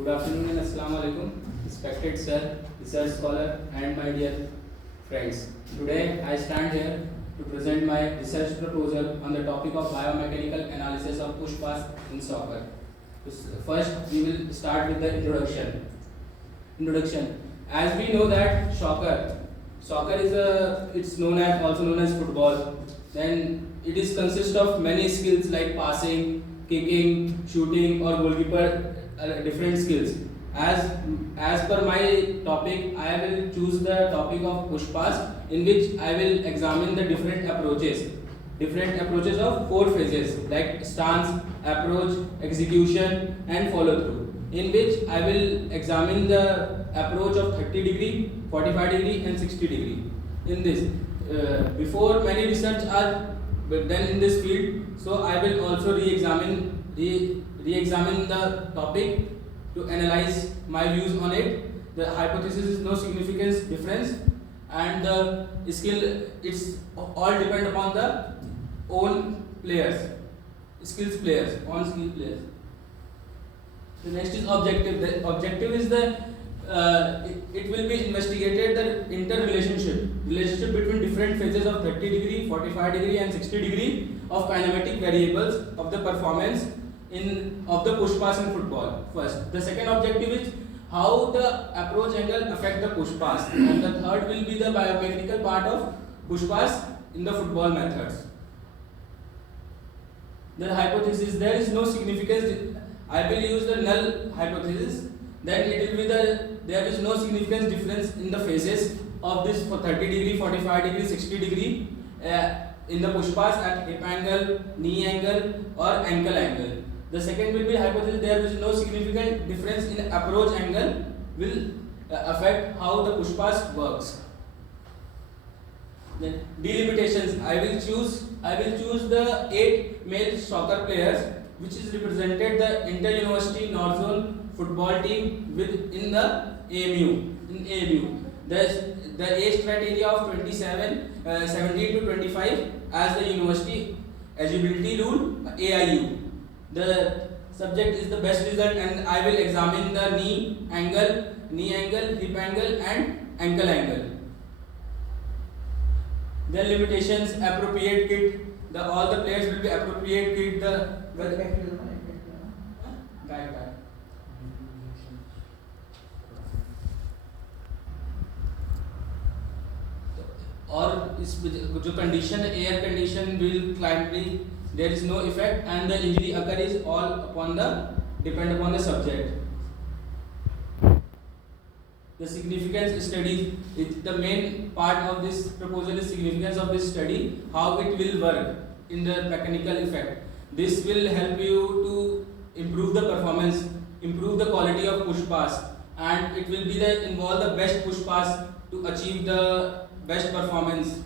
Good afternoon and Assalamu alaikum, respected sir, research scholar, and my dear friends. Today I stand here to present my research proposal on the topic of biomechanical analysis of push pass in soccer. First, we will start with the introduction. As we know that soccer is also known as football. Then it is consists of many skills like passing, kicking, shooting, or goalkeeper different skills. As per my topic, I will choose the topic of push pass, in which I will examine the different approaches of four phases like stance, approach, execution, and follow through. In which I will examine the approach of 30-degree, 45-degree, and 60-degree. In this, before many research are done in this field, so I will also re-examine the topic to analyze my views on it. The hypothesis is no significance difference, and the skill it's all depend upon the own players, skills players, on skill players. The next is objective. The objective is it will be investigated the relationship between different phases of 30-degree, 45-degree, and 60-degree of kinematic variables of the performance of the push pass in football. First, the second objective is how the approach angle affect the push pass, and the third will be the biomechanical part of push pass in the football methods. The hypothesis, there is no significance. I will use the null hypothesis. Then it will be there is no significance difference in the phases of this for 30-degree, 45-degree, 60-degree in the push pass at hip angle, knee angle, or ankle angle. The second will be hypothesis, there is no significant difference in approach angle will affect how the push pass works. Then delimitations, I will choose the 8 male soccer players which is represented the inter-university North Zone football team within the AMU. The age criteria of 17 to 25 as the university eligibility rule AIU. The subject is the best result, and I will examine the knee angle, hip angle, and ankle angle. Then limitations, appropriate kit. All the players will be appropriate kit. और इस जो condition air condition will climate there is no effect, and the injury occur is all depend upon the subject. The significance studies, the main part of this proposal is significance of this study, how it will work in the mechanical effect. This will help you to improve the performance, improve the quality of push pass, and it will be involve the best push pass to achieve the best performance.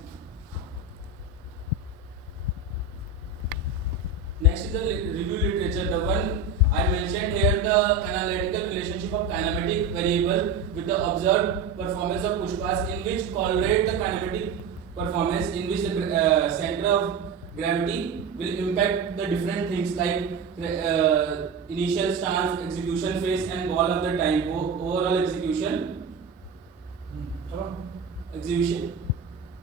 Next is the review literature. The one I mentioned here, the analytical relationship of kinematic variable with the observed performance of push pass, in which correlate the kinematic performance, in which the center of gravity will impact the different things like initial stance, execution phase, and ball of the time, overall execution.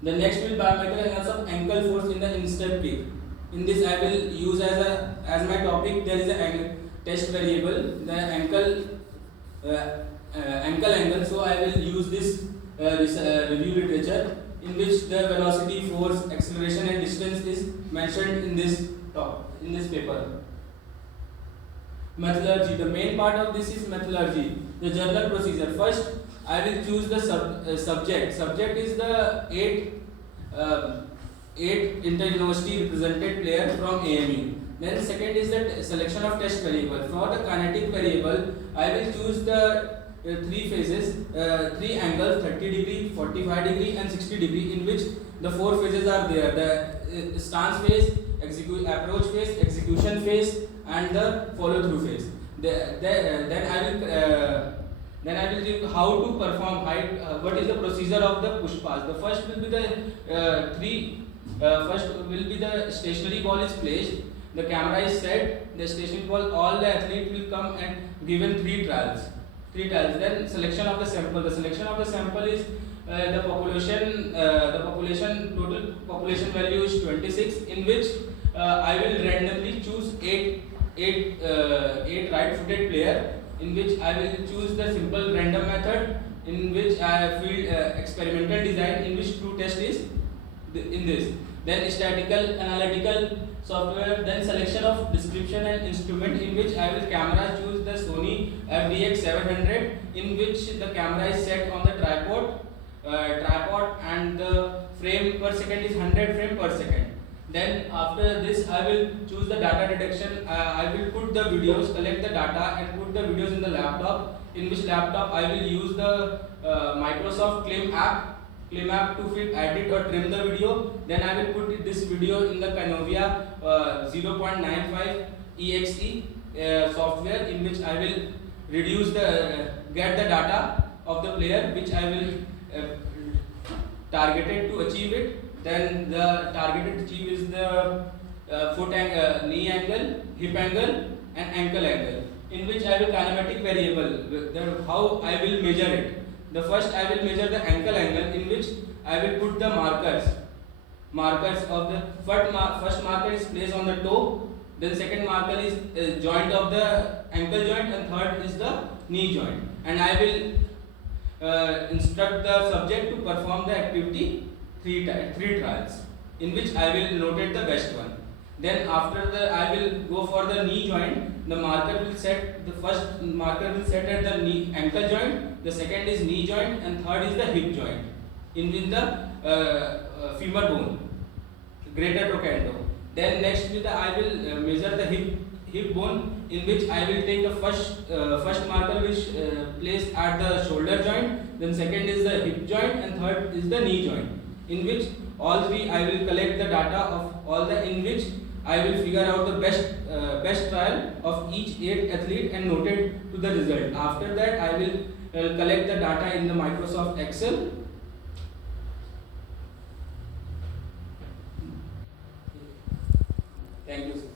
The next will biomechanical analysis of ankle force in the instep kick. In this I will use as my topic, there is a test variable, the ankle angle. So I will use this review literature, in which the velocity, force, acceleration, and distance is mentioned in this paper. Methodology. The main part of this is methodology. The journal procedure. First, I will choose the subject. Subject is the 8 inter-university represented player from AMU. Then second is the selection of test variable. For the kinetic variable, I will choose the 3 phases, 3 angles, 30-degree, 45-degree, and 60-degree, in which the 4 phases are there: the stance phase, approach phase, execution phase, and the follow-through phase. Then I will give how to perform what is the procedure of the push pass. The first will be the stationary ball is placed, the camera is set, the station call, all the athlete will come and given three trials. Then selection of the sample. The selection of the sample is the population total population value is 26, in which I will randomly choose eight right-footed player, in which I will choose the simple random method, in which I field experimental design, in which true test is in this. Then statistical analytical software, then selection of description and instrument, in which I will camera choose the Sony FDX 700, in which the camera is set on the tripod and the frame per second is 100 frame per second. Then after this I will choose the data detection. I will put the videos, collect the data and put the videos in the laptop, in which laptop I will use the Microsoft Claim app to edit or trim the video. Then I will put this video in the Canovia 0.95 exe software, in which I will get the data of the player, which I will targeted to achieve it. Then the targeted achieve is the knee angle, hip angle and ankle angle, in which I will kinematic variable, how I will measure it. The first I will measure the ankle angle, in which I will put the markers of the first marker is placed on the toe, then second marker is joint of the ankle joint, and third is the knee joint, and I will instruct the subject to perform the activity three trials, in which I will notate the best one. Then after I will go for the knee joint. The first marker will set at the ankle joint, the second is knee joint, and third is the hip joint, in the femur bone, greater trochanter. Then next I will measure the hip bone, in which I will take the first marker which placed at the shoulder joint, then second is the hip joint, and third is the knee joint, in which all three I will collect the data of all in which I will figure out the best trial of each 8 athlete and note it to the result. After that I will collect the data in the Microsoft Excel. Thank you, sir.